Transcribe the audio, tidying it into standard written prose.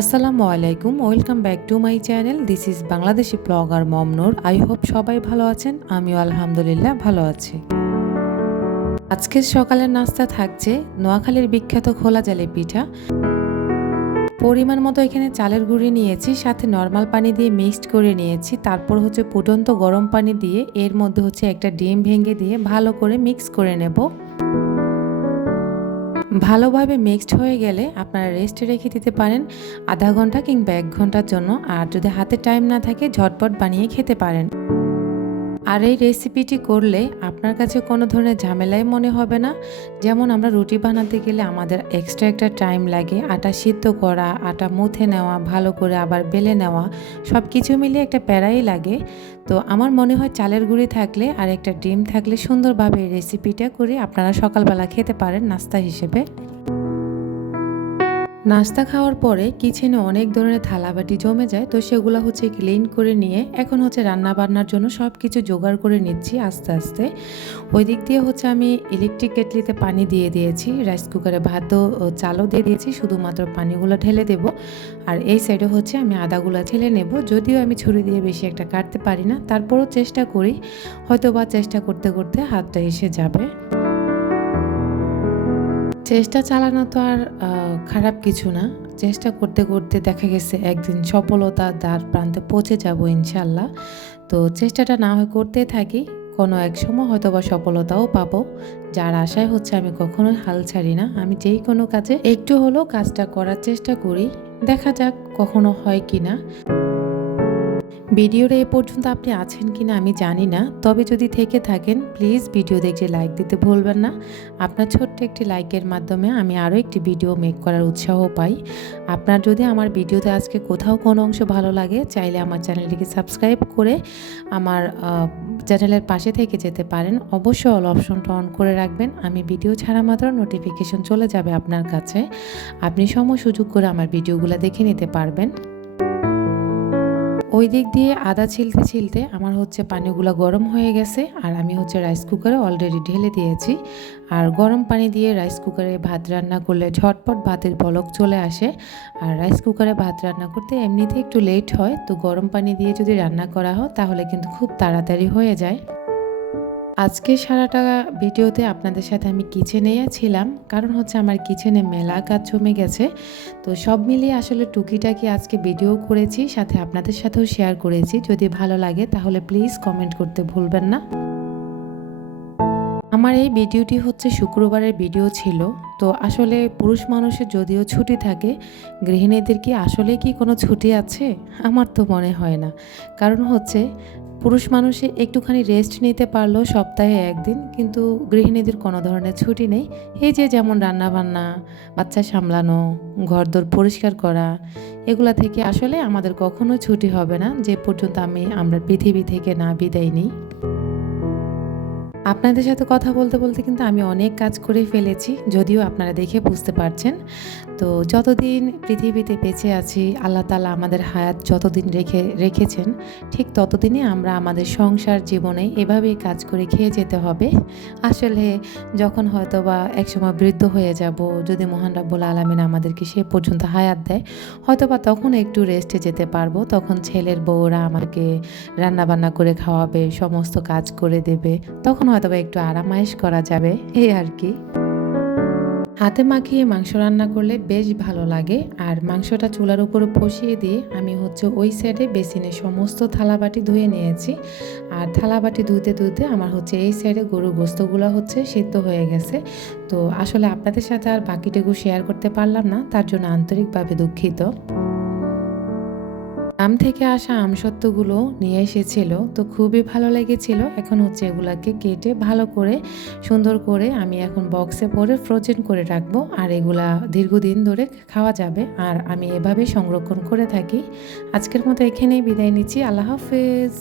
আসসালামু আলাইকুম, welcome back to my channel. This is Bangladeshi blogger Momnur. I hope সবাই ভালো আছেন, আমিও আলহামদুলিল্লাহ ভালো আছি। আজকের সকালের নাস্তা থাকছে নোয়াখালীর বিখ্যাত খোলা জালি পিঠা। পরিমাণ মতো এখানে চালের গুঁড়ি নিয়েছি, সাথে নর্মাল পানি দিয়ে মিক্সড করে নিয়েছি। তারপর হচ্ছে ফুটন্ত গরম পানি দিয়ে এর মধ্যে হচ্ছে একটা ডিম ভেঙে দিয়ে ভালো করে মিক্স করে নেব। ভালোভাবে মিক্সড হয়ে গেলে আপনারা রেস্টে রেখে দিতে পারেন আধা ঘন্টা কিংবা 1 ঘন্টার জন্য। আর যদি হাতে টাইম না থাকে ঝটপট বানিয়ে খেতে পারেন। আর এই রেসিপিটি করলে আপনার কাছে কোনো ধরনের ঝামেলাই মনে হবে না। যেমন আমরা রুটি বানাতে গেলে আমাদের এক্সট্রা একটা টাইম লাগে, আটা সিদ্ধ করা, আটা মুথে নেওয়া, ভালো করে আবার বেলে নেওয়া, সব কিছু মিলিয়ে একটা প্যারাই লাগে। তো আমার মনে হয় চালের গুঁড়ি থাকলে আর একটা ডিম থাকলে সুন্দরভাবে এই রেসিপিটা করে আপনারা সকালবেলা খেতে পারেন নাস্তা হিসেবে। নাস্তা খাওয়ার পরে কিচেনে অনেক ধরনের থালাবাটি জমে যায়, তো সেগুলো হচ্ছে ক্লিন করে নিয়ে এখন হচ্ছে রান্না বান্নার জন্য সব কিছু জোগাড় করে নিচ্ছি আস্তে আস্তে। ওই দিক দিয়ে হচ্ছে আমি ইলেকট্রিক কেটলিতে পানি দিয়ে দিয়েছি, রাইস কুকারে ভাতও চালও দিয়ে দিয়েছি, শুধুমাত্র পানিগুলো ঢেলে দেব। আর এই সাইডে হচ্ছে আমি আদাগুলো ছেলে নেব। যদিও আমি ছুরি দিয়ে বেশি একটা কাটতে পারি না, তারপরও চেষ্টা করি, হয়তো বা চেষ্টা করতে করতে হাতটা এসে যাবে। চেষ্টা চালানো তো আর খারাপ কিছু না। চেষ্টা করতে করতে দেখা গেছে একদিন সফলতার দ্বার প্রান্তে পৌঁছে যাব ইনশাল্লাহ। তো চেষ্টাটা না হয় করতে থাকি, কোনো এক সময় হয়তো বা সফলতাও পাবো। যার আশায় হচ্ছে আমি কখনোই হাল ছাড়ি না। আমি যেই কোনো কাজে একটু হলেও কাজটা করার চেষ্টা করি, দেখা যাক কখনো হয় কি না। ভিডিওর এ পর্যন্ত আপনি আছেন কিনা আমি জানি না, তবে যদি থেকে থাকেন প্লিজ ভিডিও দেখে লাইক দিতে ভুলবেন না। আপনার ছোট্ট একটি লাইকের মাধ্যমে আমি আরও একটি ভিডিও মেক করার উৎসাহ পাই। আপনার যদি আমার ভিডিওতে আজকে কোথাও কোনো অংশ ভালো লাগে, চাইলে আমার চ্যানেলটিকে সাবস্ক্রাইব করে আমার চ্যানেলের পাশে থেকে যেতে পারেন। অবশ্যই অল অপশনটা অন করে রাখবেন, আমি ভিডিও ছাড়া মাত্র নোটিফিকেশন চলে যাবে আপনার কাছে। আপনি সময় সুযোগ করে আমার ভিডিওগুলো দেখে নিতে পারবেন। ওই দিক দিয়ে আদা ছিলতে ছিলতে আমার হচ্ছে পানিগুলো গরম হয়ে গেছে, আর আমি হচ্ছে রাইস কুকারে অলরেডি ঢেলে দিয়েছি। আর গরম পানি দিয়ে রাইস কুকারে ভাত রান্না করলে ঝটপট ভাতের বলক চলে আসে। আর রাইস কুকারে ভাত রান্না করতে এমনিতে একটু লেট হয়, তো গরম পানি দিয়ে যদি রান্না করা হয় তাহলে কিন্তু খুব তাড়াতাড়ি হয়ে যায়। আজকে সারাটা ভিডিওতে আপনাদের সাথে আমি কিচেনেই ছিলাম, কারণ হচ্ছে আমার কিচেনে মেলা কাজ জমে গেছে। তো সব মিলিয়ে আসলে টুকিটাকি আজকে ভিডিও করেছি, সাথে আপনাদের সাথেও শেয়ার করেছি। যদি ভালো লাগে তাহলে প্লিজ কমেন্ট করতে ভুলবেন না। আমার এই ভিডিওটি হচ্ছে শুক্রবারের ভিডিও ছিল। তো আসলে পুরুষ মানুষের যদিও ছুটি থাকে, গৃহিণীদের কি আসলে কি কোনো ছুটি আছে? আমার তো মনে হয় না। কারণ হচ্ছে পুরুষ মানুষে একটুখানি রেস্ট নিতে পারলেও সপ্তাহে একদিন, কিন্তু গৃহিণীদের কোনো ধরনের ছুটি নেই। এই যে যেমন রান্নাবান্না, বাচ্চা সামলানো, ঘরদোর পরিষ্কার করা, এগুলা থেকে আসলে আমাদের কখনো ছুটি হবে না যে পর্যন্ত আমরা পৃথিবী থেকে না বিদায় নিই। আপনাদের সাথে কথা বলতে বলতে কিন্তু আমি অনেক কাজ করে ফেলেছি, যদিও আপনারা দেখে বুঝতে পারছেন। তো যতদিন পৃথিবীতে বেঁচে আছি, আল্লাহ তাআলা আমাদের হায়াত যতদিন রেখেছেন, ঠিক ততদিনই আমরা আমাদের সংসার জীবনে এভাবেই কাজ করে খেয়ে যেতে হবে। আসলে যখন হয়তোবা একসময় বৃদ্ধ হয়ে যাব, যদি মহান রাব্বুল আলামিন আমাদেরকে সে পর্যন্ত হায়াত দেয়, হয়তোবা তখন একটু রেস্টে যেতে পারবো। তখন ছেলের বউরা আমাকে রান্নাবান্না করে খাওয়াবে, সমস্ত কাজ করে দেবে, তখন হয়তোবা একটু আরামায়েশ করা যাবে, এই আর কি। হাতে মাখিয়ে মাংস রান্না করলে বেশ ভালো লাগে। আর মাংসটা চুলার উপরে বসিয়ে দিয়ে আমি হচ্ছে ওই সাইডে বেসিনে সমস্ত থালাবাটি ধুয়ে নিয়েছি। আর থালাবাটি ধুতে ধুতে আমার হচ্ছে এই সাইডে গরুর গোস্তগুলো হচ্ছে সিদ্ধ হয়ে গেছে। তো আসলে আপনাদের সাথে আর বাকিটুকু শেয়ার করতে পারলাম না, তার জন্য আন্তরিকভাবে দুঃখিত। গ্রাম থেকে আসা আমসত্ত্বগুলো নিয়ে এসেছিল, তো খুবই ভালো লেগেছিল। এখন হচ্ছে এগুলাকে কেটে ভালো করে সুন্দর করে আমি এখন বক্সে ভরে ফ্রোজেন করে রাখবো। আর এগুলা দীর্ঘদিন ধরে খাওয়া যাবে, আর আমি এভাবেই সংরক্ষণ করে থাকি। আজকের মতো এখানেই বিদায় নিচ্ছি। আল্লাহ হাফেজ।